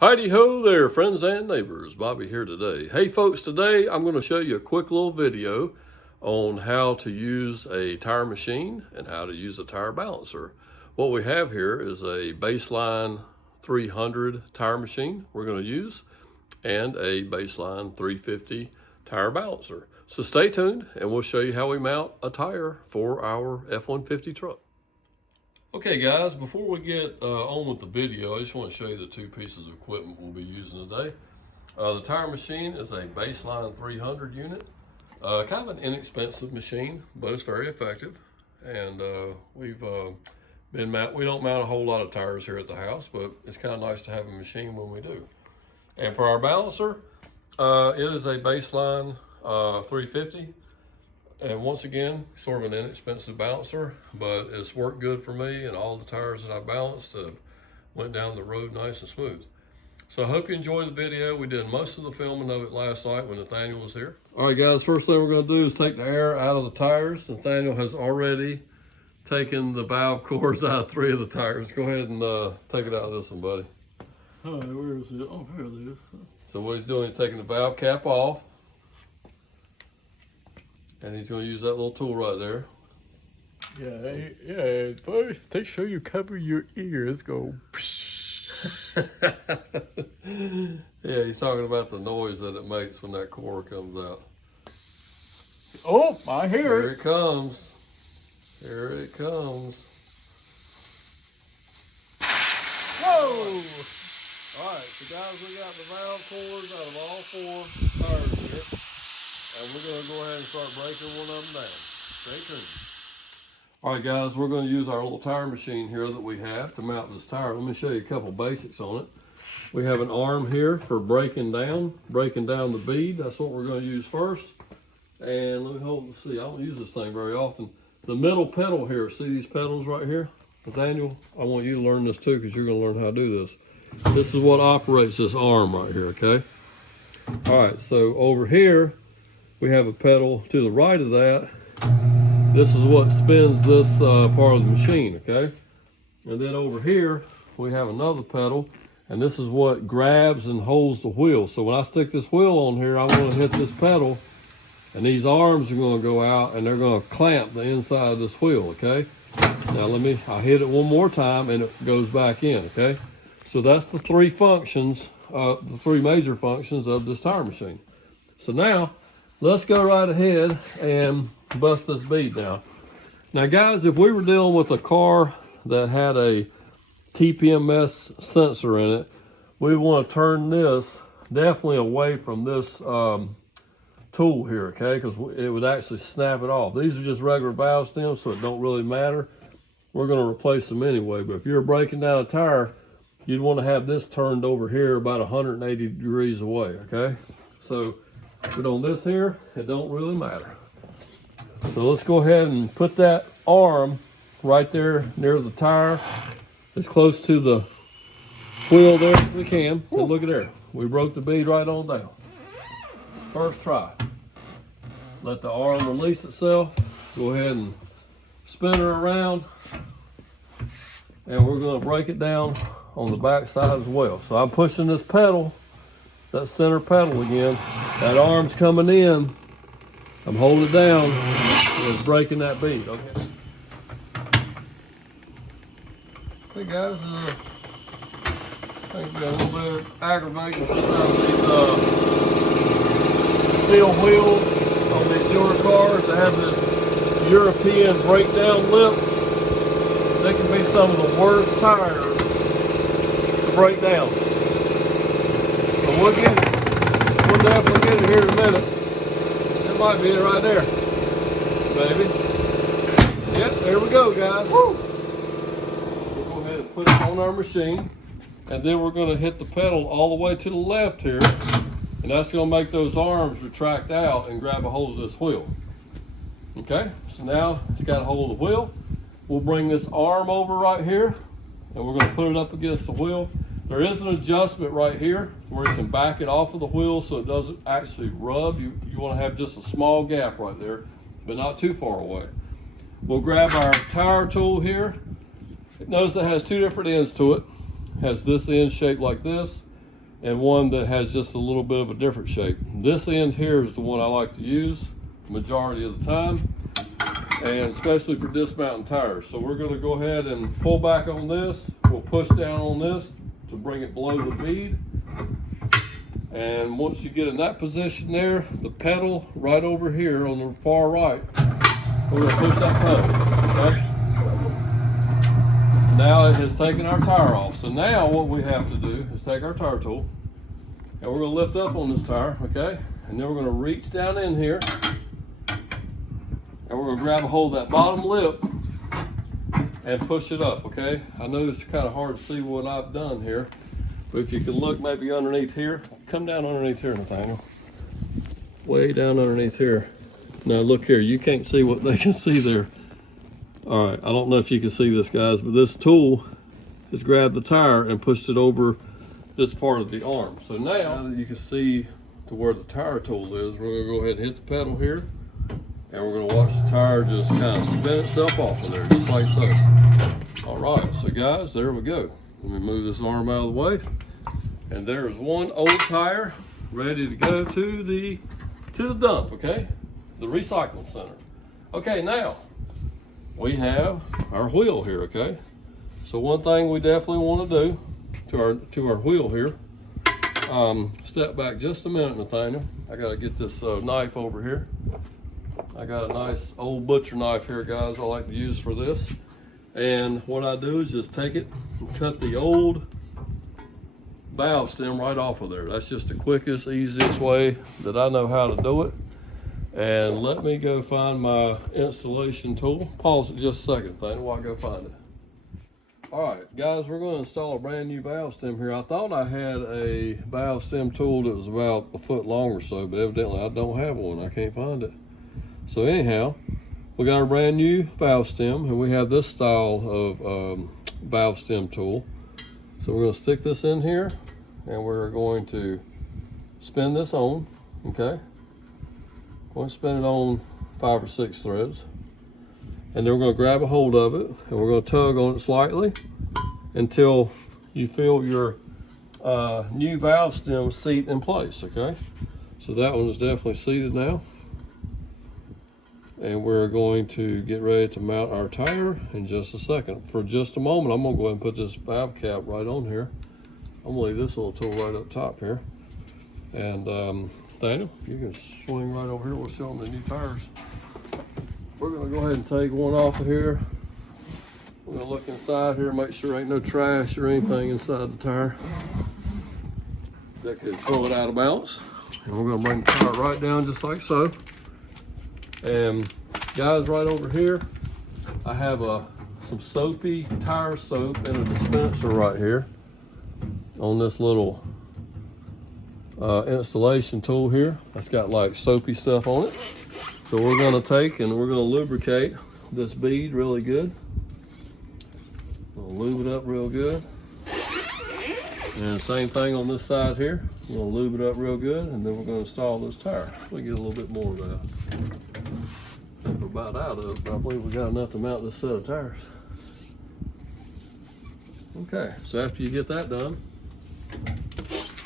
Heidi ho there, friends and neighbors. Bobby here today. Hey folks, today I'm going to show you a quick little video on how to use a tire machine and how to use a tire balancer. What we have here is a baseline 300 tire machine we're going to use and a baseline 350 tire balancer. So stay tuned and we'll show you how we mount a tire for our F-150 truck. Okay guys, before we get on with the video, I just want to show you the two pieces of equipment we'll be using today. The tire machine is a baseline 300 unit, kind of an inexpensive machine, but it's very effective. And we don't mount a whole lot of tires here at the house, but it's kind of nice to have a machine when we do. And for our balancer, it is a baseline 350. And once again, sort of an inexpensive balancer, but it's worked good for me, and all the tires that I balanced went down the road nice and smooth. So I hope you enjoyed the video. We did most of the filming of it last night when Nathaniel was here. All right guys, first thing we're gonna do is take the air out of the tires. Nathaniel has already taken the valve cores out of 3 of the tires. Go ahead and take it out of this one, buddy. All right, where is it? Oh, there it is. So what he's doing is taking the valve cap off. And he's going to use that little tool right there. Yeah, but make sure you cover your ears. Go. Yeah, he's talking about the noise that it makes when that core comes out. Oh, I hear it. Here it comes. Here it comes. Whoa! All right, so guys, we got the valve cores out of all 4 tires here. And we're going to go ahead and start breaking one of them down. Stay tuned. All right, guys, we're going to use our little tire machine here that we have to mount this tire. Let me show you a couple basics on it. We have an arm here for breaking down the bead. That's what we're going to use first. And let me see, I don't use this thing very often. The middle pedal here, see these pedals right here? Nathaniel, I want you to learn this too because you're going to learn how to do this. This is what operates this arm right here, okay? All right, so over here, we have a pedal to the right of that. This is what spins this part of the machine, okay? And then over here, we have another pedal, and this is what grabs and holds the wheel. So when I stick this wheel on here, I'm gonna hit this pedal, and these arms are gonna go out, and they're gonna clamp the inside of this wheel, okay? Now I'll hit it one more time, and it goes back in, okay? So that's the 3 functions, the 3 major functions of this tire machine. So now, let's go right ahead and bust this bead now. Now guys, if we were dealing with a car that had a TPMS sensor in it, we want to turn this definitely away from this tool here, okay? Because it would actually snap it off. These are just regular valve stems, so it don't really matter. We're going to replace them anyway, but if you're breaking down a tire, you'd want to have this turned over here about 180 degrees away, okay? So, but on this here, it don't really matter. So let's go ahead and put that arm right there near the tire, as close to the wheel there as we can. And look at there, we broke the bead right on down. First try. Let the arm release itself. Go ahead and spin her around, and we're going to break it down on the back side as well. So I'm pushing this pedal, that center pedal again. That arm's coming in. I'm holding it down. It's breaking that bead. Okay. Hey guys, I think we got a little bit aggravating sometimes these steel wheels on these newer cars that have this European breakdown lip. They can be some of the worst tires to break down. But we'll get it. We'll definitely get it here in a minute. That might be it right there, baby. Yep, there we go, guys. Woo! We'll go ahead and put it on our machine, and then we're going to hit the pedal all the way to the left here, and that's going to make those arms retract out and grab a hold of this wheel. Okay, so now it's got a hold of the wheel. We'll bring this arm over right here, and we're going to put it up against the wheel. There is an adjustment right here where you can back it off of the wheel so it doesn't actually rub. You want to have just a small gap right there, but not too far away. We'll grab our tire tool here. Notice it has 2 different ends to it. It has this end shaped like this, and one that has just a little bit of a different shape. This end here is the one I like to use majority of the time, and especially for dismounting tires. So we're going to go ahead and pull back on this. We'll push down on this to bring it below the bead. And once you get in that position there, the pedal right over here on the far right, we're going to push that pedal, okay? Now it has taken our tire off. So now what we have to do is take our tire tool, and we're going to lift up on this tire, okay? And then we're going to reach down in here, and we're going to grab a hold of that bottom lip and push it up, okay? I know it's kind of hard to see what I've done here, but if you can look maybe underneath here, come down underneath here, Nathaniel. Way down underneath here. Now look here, you can't see what they can see there. All right, I don't know if you can see this, guys, but this tool has grabbed the tire and pushed it over this part of the arm. So now that you can see to where the tire tool is, we're gonna go ahead and hit the pedal here, and we're gonna watch the tire just kind of spin itself off of there, just like so. All right, so guys, there we go. Let me move this arm out of the way. And there's one old tire ready to go to the dump, okay? The recycling center. Okay, now we have our wheel here, okay? So one thing we definitely want to do to our wheel here, step back just a minute, Nathaniel. I gotta get this knife over here. I got a nice old butcher knife here, guys, I like to use for this. And what I do is just take it and cut the old valve stem right off of there. That's just the quickest, easiest way that I know how to do it. And let me go find my installation tool. Pause it just a second, thing while I go find it. All right, guys, we're going to install a brand new valve stem here. I thought I had a valve stem tool that was about a foot long or so, but evidently I don't have one. I can't find it. So anyhow, we got a brand new valve stem, and we have this style of valve stem tool. So we're going to stick this in here, and we're going to spin this on, okay? We're going to spin it on 5 or 6 threads, and then we're going to grab a hold of it, and we're going to tug on it slightly until you feel your new valve stem seat in place, okay? So that one is definitely seated now. And we're going to get ready to mount our tire in just a second. For just a moment, I'm gonna go ahead and put this valve cap right on here. I'm gonna leave this little tool right up top here. And Daniel, you can swing right over here. We'll show them the new tires. We're gonna go ahead and take one off of here. We're gonna look inside here, make sure there ain't no trash or anything inside the tire that could pull it out of balance. And we're gonna bring the tire right down just like so. And guys, right over here, I have some soapy tire soap in a dispenser right here on this little installation tool here. That's got like soapy stuff on it. So we're gonna take and we're gonna lubricate this bead really good. We'll lube it up real good. And same thing on this side here. We're gonna lube it up real good, and then we're gonna install this tire. We'll get a little bit more of that. I think we're about out of it, but I believe we got enough to mount this set of tires. Okay, so after you get that done,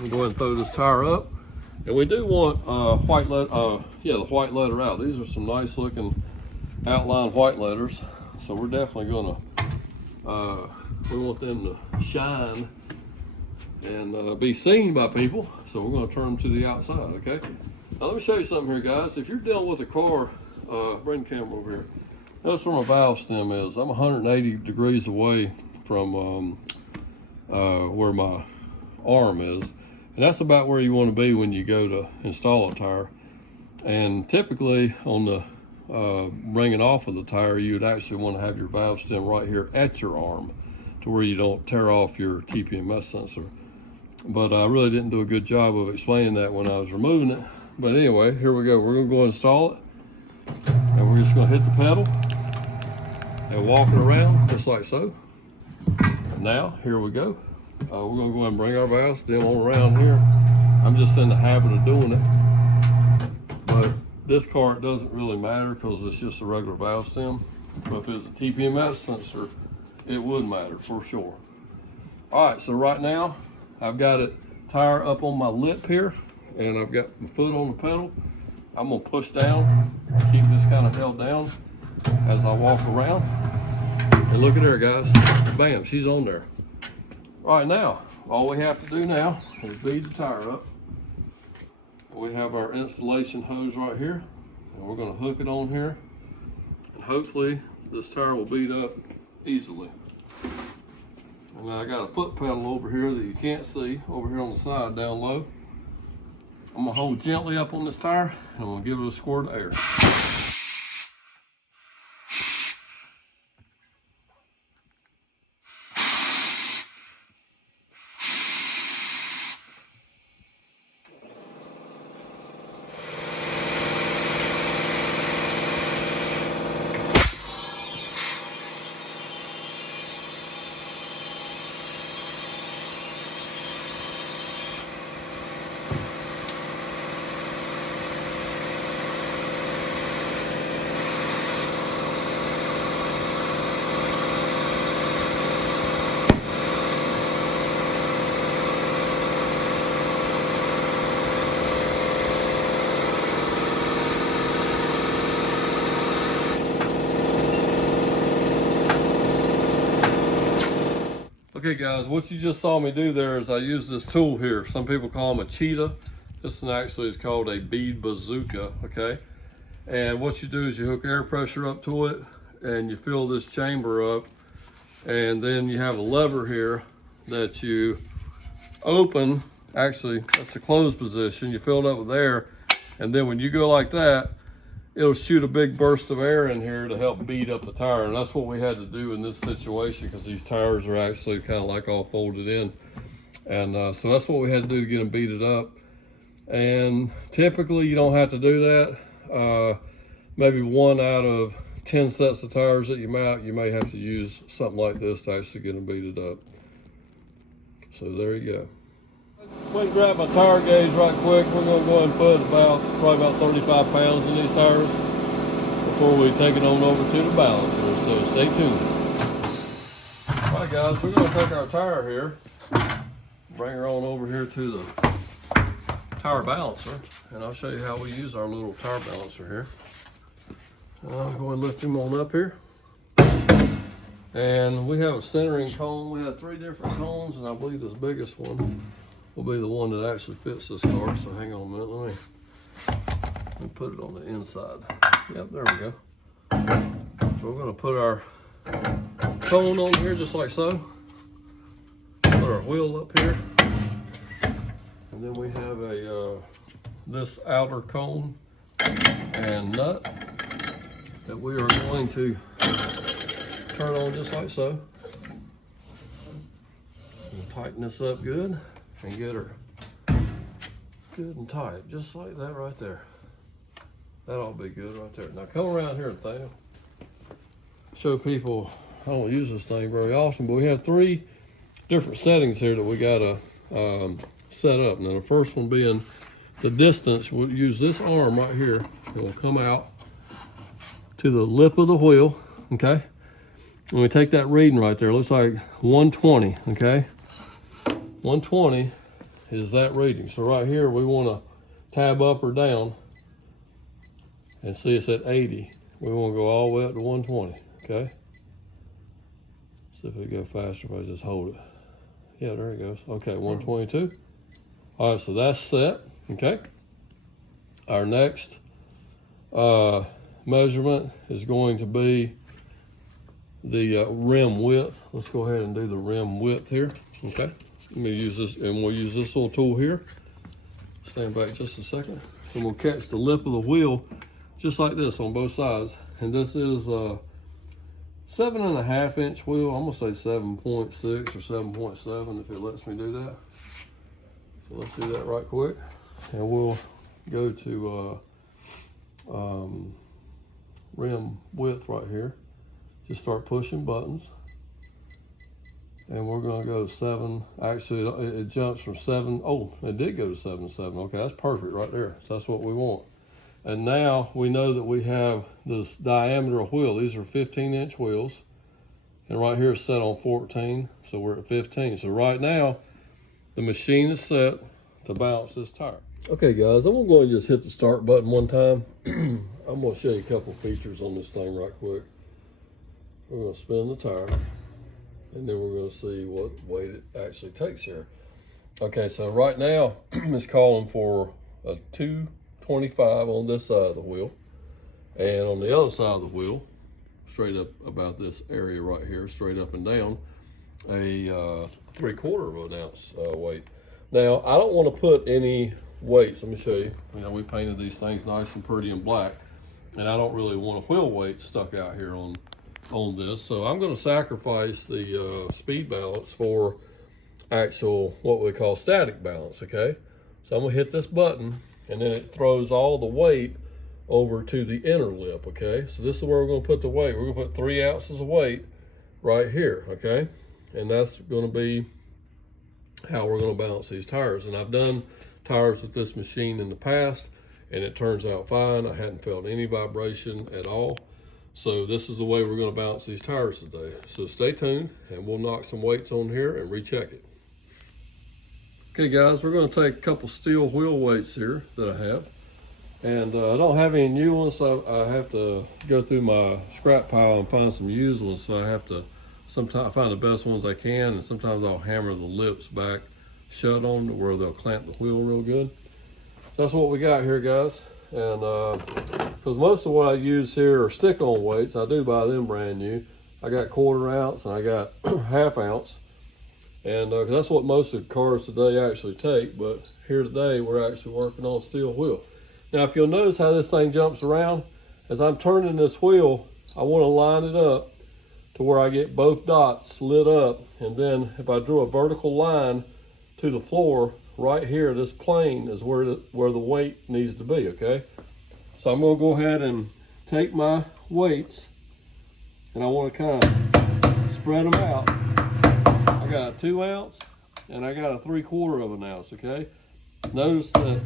we'll go ahead and throw this tire up. And we do want the white letter out. These are some nice looking outline white letters. So we're definitely gonna, we want them to shine and be seen by people. So we're gonna turn them to the outside, okay? Now let me show you something here, guys. If you're dealing with a car, bring the camera over here. That's where my valve stem is. I'm 180 degrees away from where my arm is. And that's about where you want to be when you go to install a tire. And typically on the bringing off of the tire, you would actually want to have your valve stem right here at your arm to where you don't tear off your TPMS sensor. But I really didn't do a good job of explaining that when I was removing it. But anyway, here we go. We're gonna go install it. And we're just gonna hit the pedal and walk it around just like so. Now, here we go. We're gonna go ahead and bring our valve stem on around here. I'm just in the habit of doing it. But this car, it doesn't really matter because it's just a regular valve stem. But if it's a TPMS sensor, it would matter for sure. All right, so right now, I've got it tire up on my lip here, and I've got my foot on the pedal. I'm gonna push down, keep this kind of held down as I walk around. And look at her, guys. Bam, she's on there. All right, now, all we have to do now is bead the tire up. We have our installation hose right here, and we're gonna hook it on here. And hopefully this tire will bead up easily. And I got a foot pedal over here that you can't see, over here on the side down low. I'm gonna hold gently up on this tire, and I'm gonna give it a squirt of air. Okay guys, what you just saw me do there is I use this tool here. Some people call them a cheetah. This one actually is called a bead bazooka, okay? And what you do is you hook air pressure up to it and you fill this chamber up, and then you have a lever here that you open. Actually, that's the closed position. You fill it up with air, and then when you go like that, it'll shoot a big burst of air in here to help bead up the tire. And that's what we had to do in this situation, because these tires are actually kind of like all folded in. And so that's what we had to do to get them beaded up. And typically you don't have to do that. Maybe 1 out of 10 sets of tires that you mount, you may have to use something like this to actually get them beaded up. So there you go. Went and grab my tire gauge right quick. We're going to go ahead and put probably about 35 pounds in these tires before we take it on over to the balancer. So stay tuned. All right, guys, we're going to take our tire here, bring her on over here to the tire balancer, and I'll show you how we use our little tire balancer here. I'll go and lift him on up here. And we have a centering cone. We have 3 different cones, and I believe this biggest one will be the one that actually fits this car. So hang on a minute, let me put it on the inside. Yep, there we go. So we're gonna put our cone on here just like so. Put our wheel up here. And then we have this outer cone and nut that we are going to turn on just like so. And tighten this up good and get her good and tight, just like that right there. That'll be good right there. Now come around here, Nathaniel. Show people, I don't use this thing very often, but we have 3 different settings here that we gotta set up. Now the first one being the distance. We'll use this arm right here. It will come out to the lip of the wheel, okay? And we take that reading right there, it looks like 120, okay? 120 is that reading. So right here, we want to tab up or down and see it's at 80. We want to go all the way up to 120, okay? See if it go faster if I just hold it. Yeah, there it goes. Okay, 122. All right, so that's set, okay? Our next measurement is going to be the rim width. Let's go ahead and do the rim width here, okay? Let me use this, and we'll use this little tool here. Stand back just a second. And we'll catch the lip of the wheel just like this on both sides. And this is a 7.5 inch wheel. I'm gonna say 7.6 or 7.7 if it lets me do that. So let's do that right quick. And we'll go to rim width right here. Just start pushing buttons. And we're gonna go to 7. Actually, it jumps from 7. Oh, it did go to 7.7. Okay, that's perfect right there. So that's what we want. And now we know that we have this diameter of wheel. These are 15-inch wheels. And right here is set on 14, so we're at 15. So right now, the machine is set to balance this tire. Okay guys, I'm gonna go ahead and just hit the start button one time. I'm gonna show you a couple features on this thing right quick. We're gonna spin the tire and then we're gonna see what weight it actually takes here. Okay, so right now it's calling for a 225 on this side of the wheel, and on the other side of the wheel, straight up about this area right here, straight up and down, a 3/4 of an ounce weight. Now I don't want to put any weights. Let me show you. You know, we painted these things nice and pretty in black, and I don't really want a wheel weight stuck out here on this, so I'm going to sacrifice the speed balance for actual what we call static balance. Okay, so I'm gonna hit this button and then it throws all the weight over to the inner lip. Okay, so this is where we're going to put the weight. We're going to put 3 ounces of weight right here. Okay, and that's going to be how we're going to balance these tires. And I've done tires with this machine in the past and it turns out fine. I hadn't felt any vibration at all. So this is the way we're going to balance these tires today. So stay tuned and we'll knock some weights on here and recheck it. Okay guys, we're going to take a couple steel wheel weights here that I have. And I don't have any new ones, so I have to go through my scrap pile and find some used ones. So I have to sometimes find the best ones I can, and sometimes I'll hammer the lips back shut on to where they'll clamp the wheel real good. So that's what we got here, guys. And because most of what I use here are stick-on weights, I do buy them brand new. I got 1/4 ounce and I got 1/2 ounce. And cause that's what most of the cars today actually take, but here today we're actually working on steel wheel. Now if you'll notice how this thing jumps around, as I'm turning this wheel, I want to line it up to where I get both dots lit up, and then if I drew a vertical line to the floor right here, this plane is where the weight needs to be. Okay, so I'm going to go ahead and take my weights and I want to kind of spread them out. I got a 2 ounce and I got a 3/4 of an ounce. Okay, notice that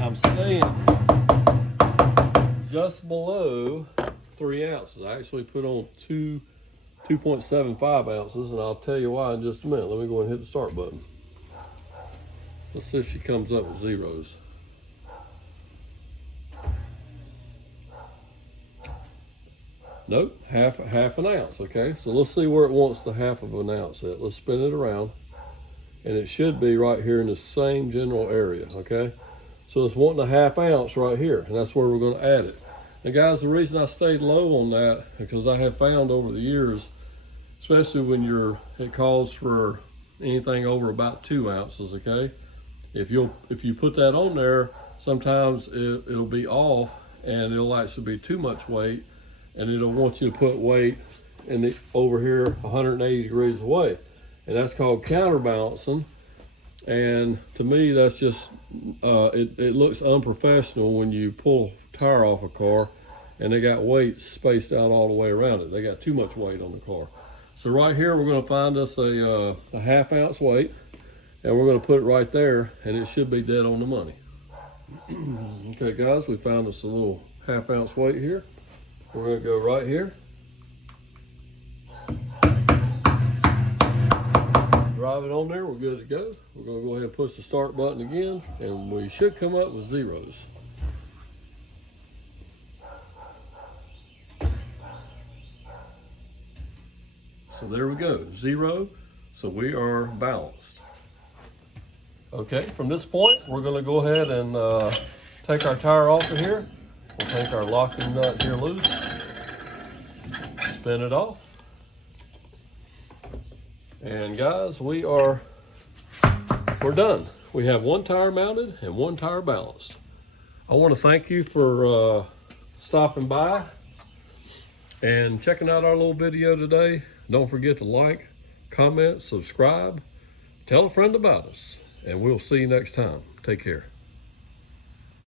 I'm staying just below 3 ounces. I actually put on 2.75 ounces, and I'll tell you why in just a minute. Let me go ahead and hit the start button. Let's see if she comes up with zeros. Nope, half an ounce. Okay, so let's see where it wants the 1/2 of an ounce at. Let's spin it around, and it should be right here in the same general area. Okay, so it's wanting a 1/2 ounce right here, and that's where we're going to add it. And guys, the reason I stayed low on that, because I have found over the years, especially when it calls for anything over about 2 ounces. Okay, if you put that on there, sometimes it'll be off and it'll actually be too much weight, and it'll want you to put weight over here 180 degrees away, and that's called counterbalancing. And to me, that's just it looks unprofessional when you pull a tire off a car and they got weights spaced out all the way around it. They got too much weight on the car. So right here, we're going to find us a 1/2 ounce weight, and we're going to put it right there, and it should be dead on the money. Okay guys, we found us a little 1/2 ounce weight here. We're going to go right here, drive it on there. We're good to go. We're going to go ahead and push the start button again, and we should come up with zeros. So there we go, 0. So we are balanced. Okay, from this point, we're going to go ahead and take our tire off of here. We'll take our locking nut here loose, spin it off. And guys, we're done. We have 1 tire mounted and 1 tire balanced. I want to thank you for stopping by and checking out our little video today. Don't forget to like, comment, subscribe, tell a friend about us, and we'll see you next time. Take care.